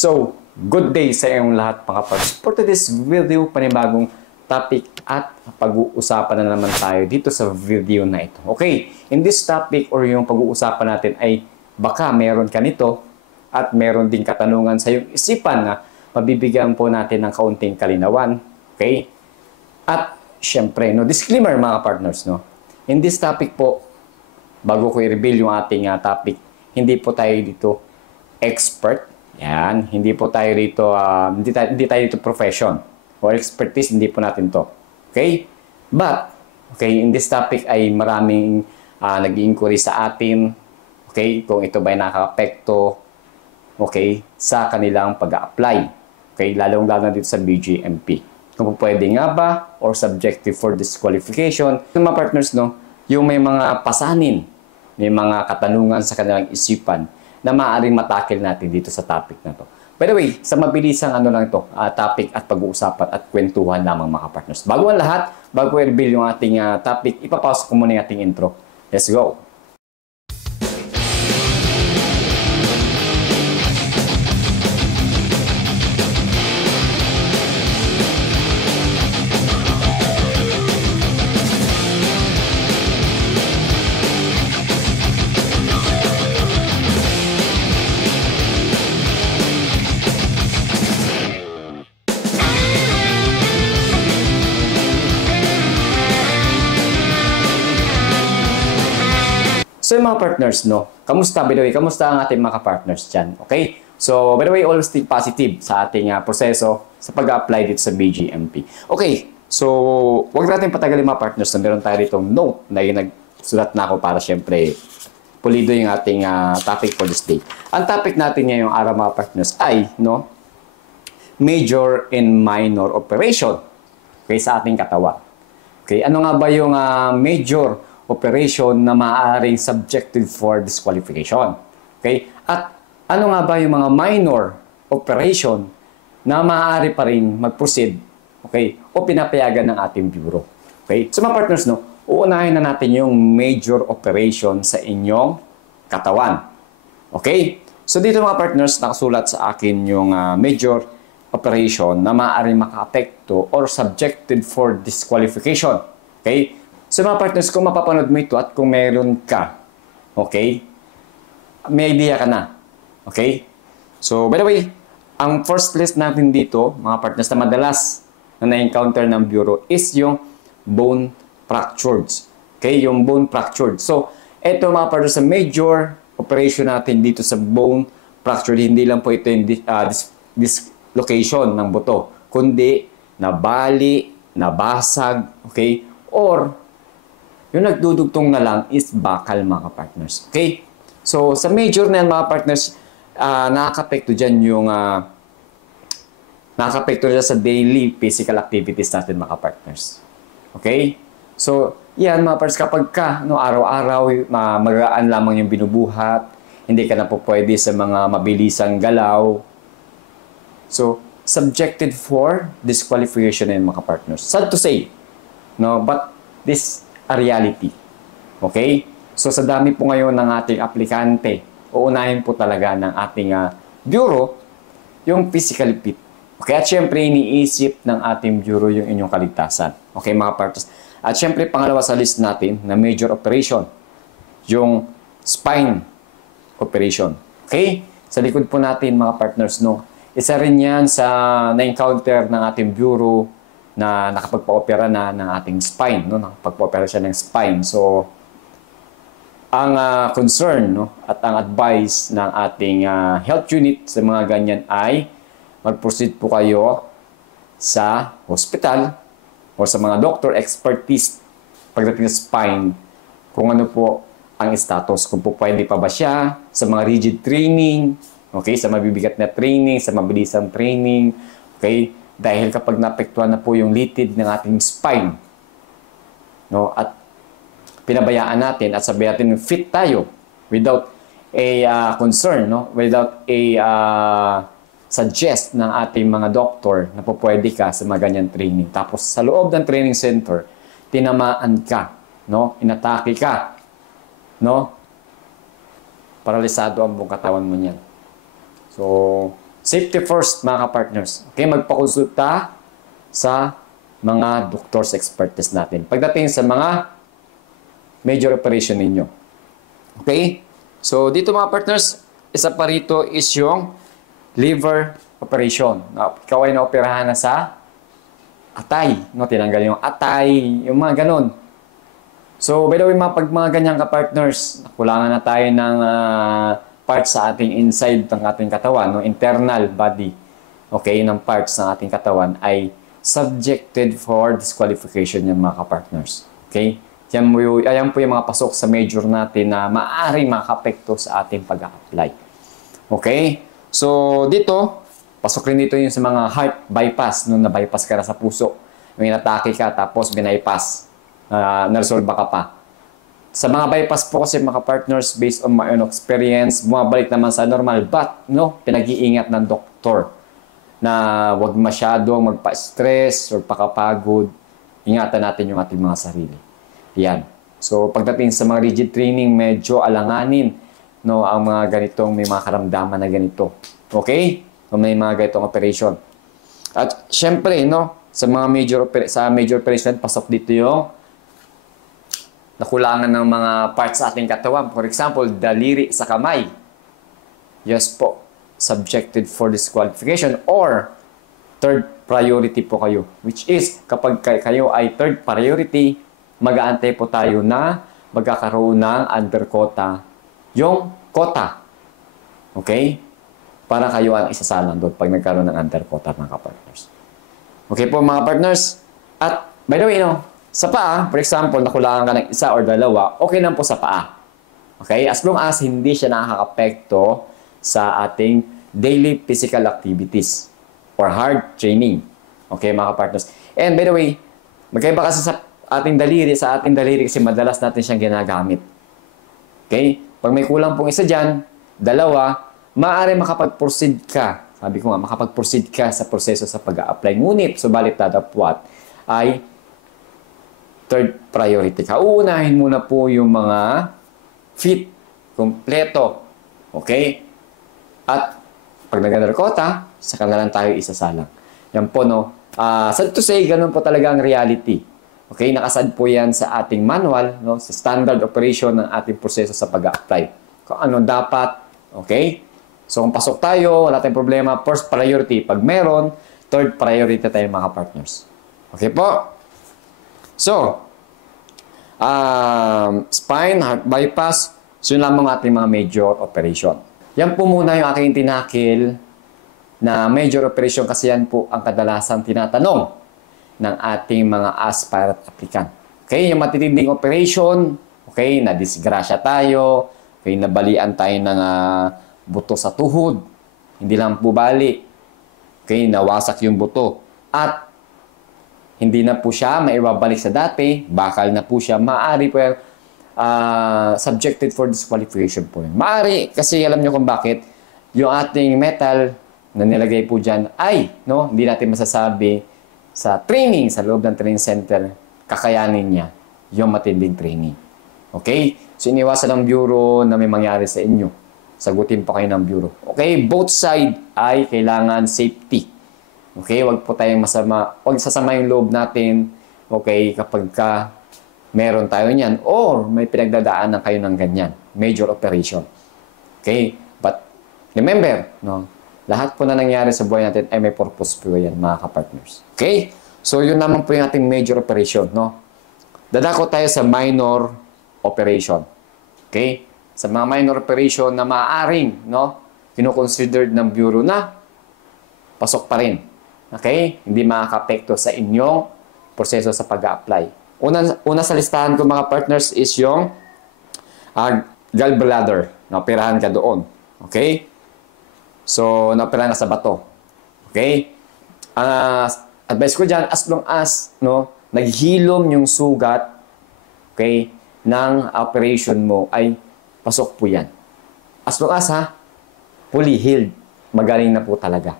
So, good day sa inyong lahat mga parts. For today's video, panibagong topic at pag-uusapan na naman tayo dito sa video na ito. Okay, in this topic or yung pag-uusapan natin ay baka meron ka nito at meron din katanungan sa iyong isipan na mabibigyan po natin ng kaunting kalinawan. Okay? At syempre, no, disclaimer mga partners, no. In this topic po, bago ko i-reveal yung ating topic, hindi po tayo dito expert. Yan, hindi po tayo dito, hindi tayo dito profession or expertise, hindi po natin to. Okay? But, okay, in this topic ay maraming nag-inquiry sa atin, okay, kung ito ba ay nakaka-apekto, okay, sa kanilang pag-a-apply. Okay, lalong-lalo dito sa BGMP. Kung pwede nga ba or subjective for disqualification. Yung mga partners, no, yung may mga pasanin, may mga katanungan sa kanilang isipan na maaaring matakil natin dito sa topic na to. By the way, sa mabilisang lang ito, topic at pag-uusapan at kwentuhan lamang mga partners. Bago ang lahat, bago i-reveal yung ating topic, ipapasok ko muna yung ating intro. Let's go! So yung mga partners, no, kamusta by the way, kamusta ang ating mga partners dyan, okay? So by the way, always think positive sa ating proseso sa pag-apply dito sa BGMP. Okay, so wag natin patagalin mga partners na meron tayo ditong note na yung nagsulat na ako para syempre pulido yung ating topic for this day. Ang topic natin ngayong araw mga partners ay, no, major and minor operation, okay, sa ating katawan. Okay, ano nga ba yung major operation na maaaring subjected for disqualification? Okay? At ano nga ba yung mga minor operation na maaari pa rin mag-proceed, okay, o pinapayagan ng ating bureau? Okay? So mga partners, no, uunahin na natin yung major operation sa inyong katawan. Okay? So dito mga partners, nakasulat sa akin yung major operation na maaaring maka-apekto or subjected for disqualification. Okay? So mga partners, kung mapapanood mo ito at kung meron ka, okay, may idea ka na. Okay? So, by the way, ang first list natin dito, mga partners, na madalas na na-encounter ng Bureau is yung bone fractures. Okay? Yung bone fractured. So, ito mga partners, sa major operation natin dito sa bone fracture, hindi lang po ito yung dislocation ng buto, kundi nabali, nabasag, okay, or yung nagdudugtong na lang is bakal mga partners. Okay? So, sa major na yan mga partners, nakaka-apekto dyan yung nakaka-apekto dyan sa daily physical activities natin mga partners. Okay? So, yan mga partners, kapag ka, no, araw-araw, magaan lamang yung binubuhat, hindi ka na po pwede sa mga mabilisang galaw. So, subjected for disqualification yan mga partners. Sad to say, no, but this a reality. Okay? So sa dami po ngayon ng ating aplikante, uunahin po talaga ng ating bureau yung physical fit. Okay? At syempre, iniisip ng ating bureau yung inyong kaligtasan. Okay mga partners? At syempre, pangalawa sa list natin na major operation, yung spine operation. Okay? Sa likod po natin mga partners, no, isa rin yan sa na-encounter ng ating bureau na nakapagpa-opera na ng ating spine, no? Nakapagpa-opera siya ng spine. So, ang concern, no, at ang advice ng ating health unit sa mga ganyan ay mag-proceed po kayo sa hospital o sa mga doctor expertise pagdating sa spine kung ano po ang status. Kung po pwede pa ba siya sa mga rigid training, okay, sa mabibigat na training, sa mabilisang training, okay, dahil kapag naapektuhan na po yung litid ng ating spine, no, at pinabayaan natin at sabihin natin fit tayo without a concern, no, without a suggest ng ating mga doktor na po pwede ka sa mga ganyan training. Tapos sa loob ng training center, tinamaan ka, no, inatake ka, no, paralisado ang buong katawan mo niyan. So, Safety first, mga ka-partners. Okay, magpakonsulta sa mga doctors expertise natin. Pagdating sa mga major operation ninyo. Okay? So, dito mga partners, isa pa rito is yung liver operation. Ikaw ay naoperahan na sa atay. No? Tinanggal yung atay, yung mga ganun. So, by the way, pag mga ganyan ka-partners, nakulangan na tayo ng parts sa ating inside ng ating katawan, no? Internal body, okay, ng parts ng ating katawan ay subjected for disqualification yung mga ka-partners. Okay? Ayan po yung mga pasok sa major natin na maaaring makapekto sa ating pag-apply. Okay? So, dito, pasok rin dito yung sa mga heart bypass, nung na-bypass ka na sa puso. May natake ka, tapos binaypass. Naresolba ka pa. Sa mga bypass po kasi mga partners, based on my own experience, bumabalik naman sa normal, but, no, pinag-iingat ng doktor na wag masyadong magpa-stress or pakapagod. Ingatan natin yung ating mga sarili. Yan. So, pagdating sa mga rigid training, medyo alanganin, no, ang mga ganitong may mga karamdaman na ganito. Okay? O may mga ganitong operation. At syempre, no, sa mga major operation, pasok dito yung nakulangan ng mga parts sa ating katawan. For example, daliri sa kamay. Yes po, subjected for disqualification or third priority po kayo. Which is, kapag kayo ay third priority, mag-aantay po tayo na magkakaroon ng under quota yung quota. Okay? Para kayo ang isasalang doon pag nagkaroon ng under quota, mga partners. Okay po, mga partners. At, by the way, no, sa paa, for example, nakulangan ka ng isa or dalawa, okay lang po sa paa. Okay? As long as hindi siya nakaka-apekto sa ating daily physical activities or hard training. Okay, mga partners. And by the way, magkaiba kasi sa ating daliri kasi madalas natin siyang ginagamit. Okay? Pag may kulang pong isa dyan, dalawa, maaari makapag-proceed ka. Sabi ko nga, makapag-proceed ka sa proseso sa pag-a-apply. Ngunit, subalit dadapwat ay third priority ka. Uunahin muna po yung mga fit, kompleto. Okay? At pag nag-under quota, saka na lang tayo isasalang. Yan po, no? Sad to say, ganun po talaga ang reality. Okay? Nakasad po yan sa ating manual, no? Sa standard operation ng ating proseso sa pag-apply. Kung ano dapat, okay? So, kung pasok tayo, wala tayong problema, first priority. Pag meron, third priority tayo, mga partners. Okay po? So, spine, heart bypass, so yun lamang ating mga major operation. Yan po muna yung aking tinakil na major operation kasi yan po ang kadalasan tinatanong ng ating mga aspirant applicant. Okay, yung matitinding operation, okay, na-disgrasya tayo, okay, nabalian tayo ng buto sa tuhod, hindi lang po bali, okay, nawasak yung buto, at hindi na po siya maibabalik sa dati, bakal na po siya, maaari po yung subjected for disqualification po yun. Maaari, kasi alam nyo kung bakit, yung ating metal na nilagay po dyan ay, no, hindi natin masasabi sa training, sa loob ng training center, kakayanin niya yung matinding training. Okay? So, iniwasan ng bureau na may mangyari sa inyo. Sagutin po kayo ng bureau. Okay? Both side ay kailangan safety. Okay? Huwag po tayong masama. Huwag sasama yung loob natin. Okay? Kapag meron tayo niyan or may pinagdadaanan kayo ng ganyan. Major operation. Okay? But remember, no? Lahat po na nangyari sa buhay natin ay may purpose po yan, mga kapartners. Okay? So, yun naman po yung ating major operation, no? Dadako tayo sa minor operation. Okay? Sa mga minor operation na maaaring, no? Kino-considered ng bureau na pasok pa rin. Okay? Hindi makakapekto sa inyong proseso sa pag-a-apply. Una sa listahan ko, mga partners, is yung gallbladder. Naoperahan ka doon. Okay? So, naoperahan ka sa bato. Okay? Advice ko dyan, as long as, no, naghilom yung sugat, okay, ng operation mo, ay pasok po yan. As long as, fully healed, magaling na po talaga.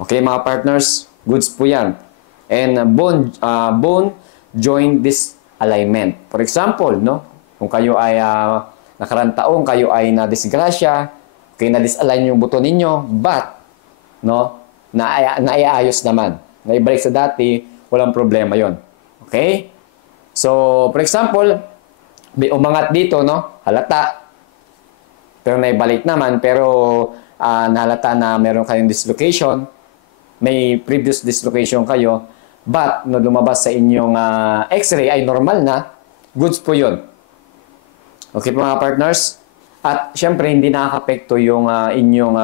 Okay, mga partners, goods po yan. And bone joint disalignment. For example, no, kung kayo ay nakarang taong kayo ay na-disgrasya, okay, na-disalign yung buto ninyo, but no? Naiayos naman. Naibalik sa dati, walang problema yon. Okay? So, for example, may umangat dito, no? Halata. Pero naibalik naman, pero nahalata na meron kayong dislocation, may previous dislocation kayo, but no lumabas sa inyong x-ray ay normal na, goods po yun. Okay po mga partners? At syempre, hindi nakaka-apekto yung inyong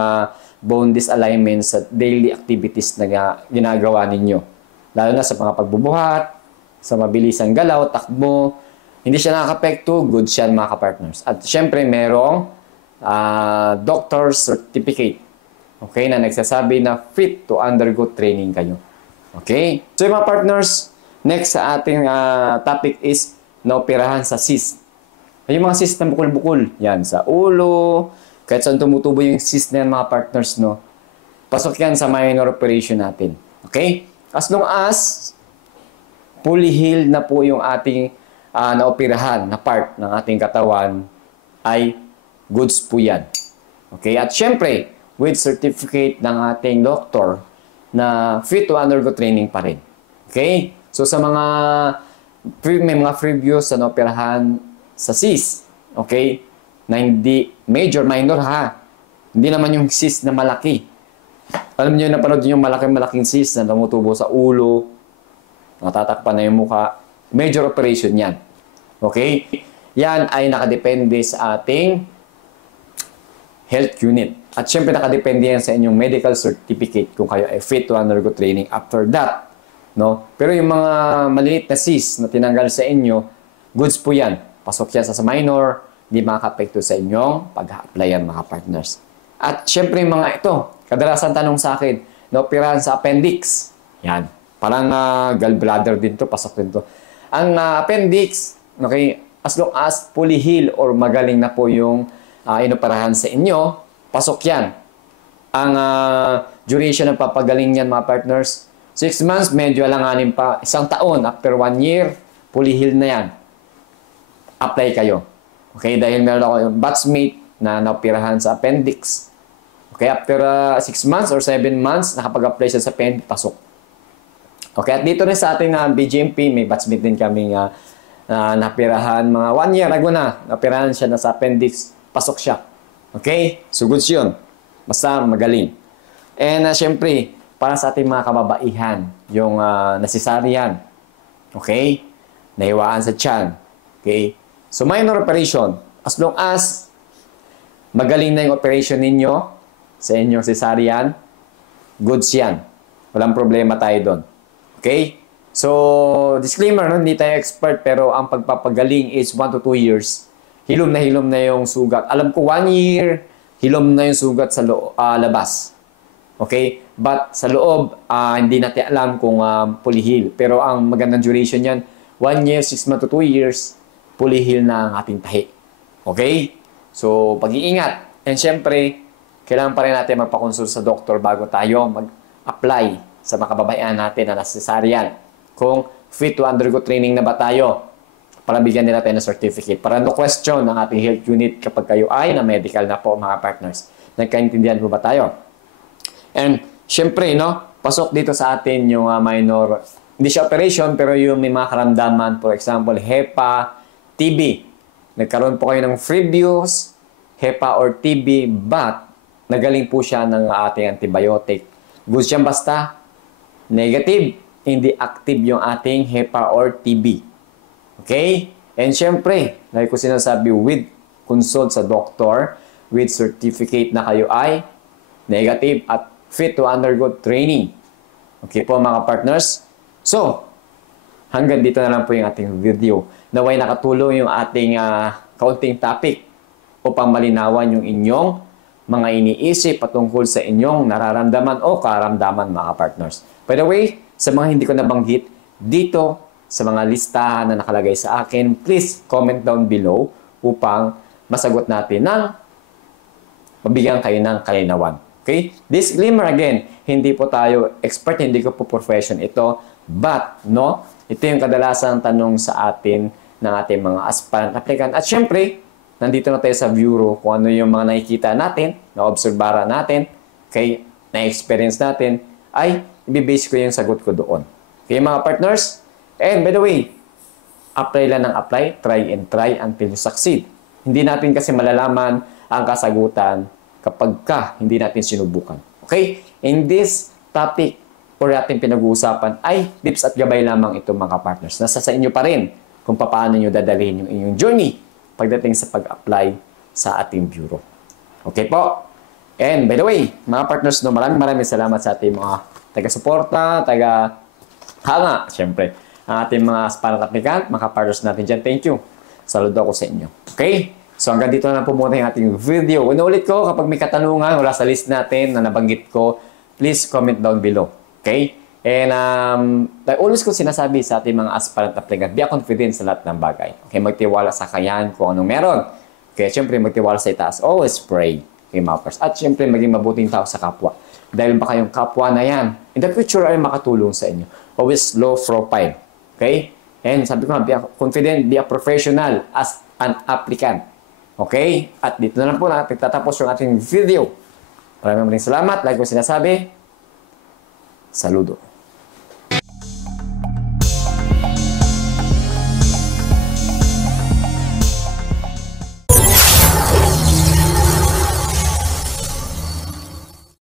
bone disalignment sa daily activities na ginagawa ninyo. Lalo na sa mga pagbubuhat, sa mabilisang galaw, takbo, hindi siya nakaka-apekto, goods yan mga partners. At syempre, merong doctor's certificate, okay, na nagsasabi na fit to undergo training kayo. Okay? So yung mga partners, next sa ating topic is naoperahan sa cyst. Yung mga cyst na bukol-bukol, yan, sa ulo, kahit saan tumutubo yung cyst na yan mga partners, no? Pasok yan sa minor operation natin. Okay? As long as fully healed na po yung ating naoperahan na part ng ating katawan, ay goods po yan. Okay? At syempre, with certificate ng ating doctor na fit to undergo training pa rin. Okay? So sa mga may mga previous na naoperahan sa cyst, okay? Na hindi major, minor ha. Hindi naman yung cyst na malaki. Alam niyo, napanood yung malaking cyst na tumutubo sa ulo, natatakpan na yung mukha. Major operation yan. Okay? Yan ay nakadepende sa ating health unit. At syempre nakadepende yan sa inyong medical certificate kung kayo ay fit to undergo training after that. No? Pero yung mga maliliit na cyst na tinanggal sa inyo, goods po yan. Pasok yan sa minor, hindi makaka-apekto sa inyong pag-applyan mga partners. At syempre mga ito, kadalasan tanong sa akin, naoperahan sa appendix. Yan. Parang gallbladder din to, pasok din to. Ang appendix, okay, as long as fully healed or magaling na po yung inoperahan sa inyo, pasok yan. Ang duration ng papagaling yan mga partners, 6 months, medyo alanganin pa. 1 taon, after 1 year, fully healed na yan. Apply kayo. Okay, dahil meron ako yung batchmate na naoperahan sa appendix. Okay, after 6 months or 7 months, nakapag-apply siya sa appendix, pasok. Okay, at dito rin sa ating BGMP, may batchmate din kami napirahan mga 1 year ago na. Napirahan siya na sa appendix, pasok siya. Okay, so goods yun. Basta magaling. And syempre, para sa ating mga kababaihan, yung nasisaryan. Okay, nahiwaan sa tiyan. Okay, so minor operation, as long as magaling na yung operation ninyo sa inyong cesarean, goods yan. Walang problema tayo doon. Okay? So, disclaimer, no? Hindi tayo expert, pero ang pagpapagaling is 1 to 2 years. Hilom na yung sugat. Alam ko, 1 year, hilom na yung sugat sa labas. Okay? But sa loob, hindi natin alam kung fully heal. Pero ang magandang duration yan, 1 year, 6 months to 2 years, fully heal na ang ating tahi. Okay? So, pag-iingat. And syempre, kailangan pa rin natin magpa-consult sa doktor bago tayo mag-apply sa mga kababaihan natin na nasesaryan. Kung fit to undergo training na ba tayo, para bigyan nila tayo ng certificate. Para no question ng ating health unit kapag kayo ay na medical na po mga partners. Nagkaintindihan po ba tayo? And syempre, no, pasok dito sa atin yung minor, hindi siya operation, pero yung may mga karamdaman, for example, HEPA, TB. Nagkaroon po kayo ng previous HEPA or TB, but nagaling po siya ng ating antibiotic. Goods yan basta negative, hindi active yung ating HEPA or TB. Okay? And syempre, like ko sinasabi, with consult sa doctor, with certificate na kayo ay negative at fit to undergo training. Okay po mga partners? So, hanggang dito na lang po yung ating video. Naway nakatulong yung ating kaunting topic upang malinawan yung inyong mga iniisip patungkol sa inyong nararamdaman o karamdaman mga partners. By the way, sa mga hindi ko nabanggit, dito sa mga listahan na nakalagay sa akin, please comment down below upang masagot natin ng mabigyan kayo ng kalinawan. Okay? Disclaimer again, hindi po tayo expert, hindi ko po profession ito, but no, ito yung kadalasan tanong sa atin ng ating mga aspirant applicant. At syempre, nandito na tayo sa bureau kung ano yung mga nakikita natin, na-obserbara natin, okay, na-experience natin, ay ibibase ko yung sagot ko doon. Okay, mga partners? And by the way, apply lang ng apply, try and try until you succeed. Hindi natin kasi malalaman ang kasagutan kapag hindi natin sinubukan. Okay? In this topic, or ating pinag-uusapan ay tips at gabay lamang ito mga partners. Nasa sa inyo pa rin kung paano nyo dadalhin yung inyong journey pagdating sa pag-apply sa ating bureau. Okay po? And by the way, mga partners, no, maraming salamat sa ating mga taga-suporta, taga-hanga, syempre. Ang ating mga aspirant applicant, mga partners natin dyan, thank you. Saludo ako sa inyo. Okay? So hanggang dito na po muna yung ating video. Unulit ko, kapag may katanungan wala sa list natin na nabanggit ko, please comment down below. Okay? And like always ko sinasabi sa ating mga aspirant applicant, be confident sa lahat ng bagay. Okay? Magtiwala sa kakayahan kung anong meron. Okay? Siyempre, magtiwala sa itaas. Always pray. Okay, mga partners. At siyempre, maging mabuting tao sa kapwa. Dahil baka yung kapwa na yan, in the future ay makatulong sa inyo. Always low profile. Okay? And sabi ko nga, be confident, be a professional as an applicant. Okay? At dito na lang po nagtatapos yung ating video. Maraming salamat. Like ko sinasabi, saludo.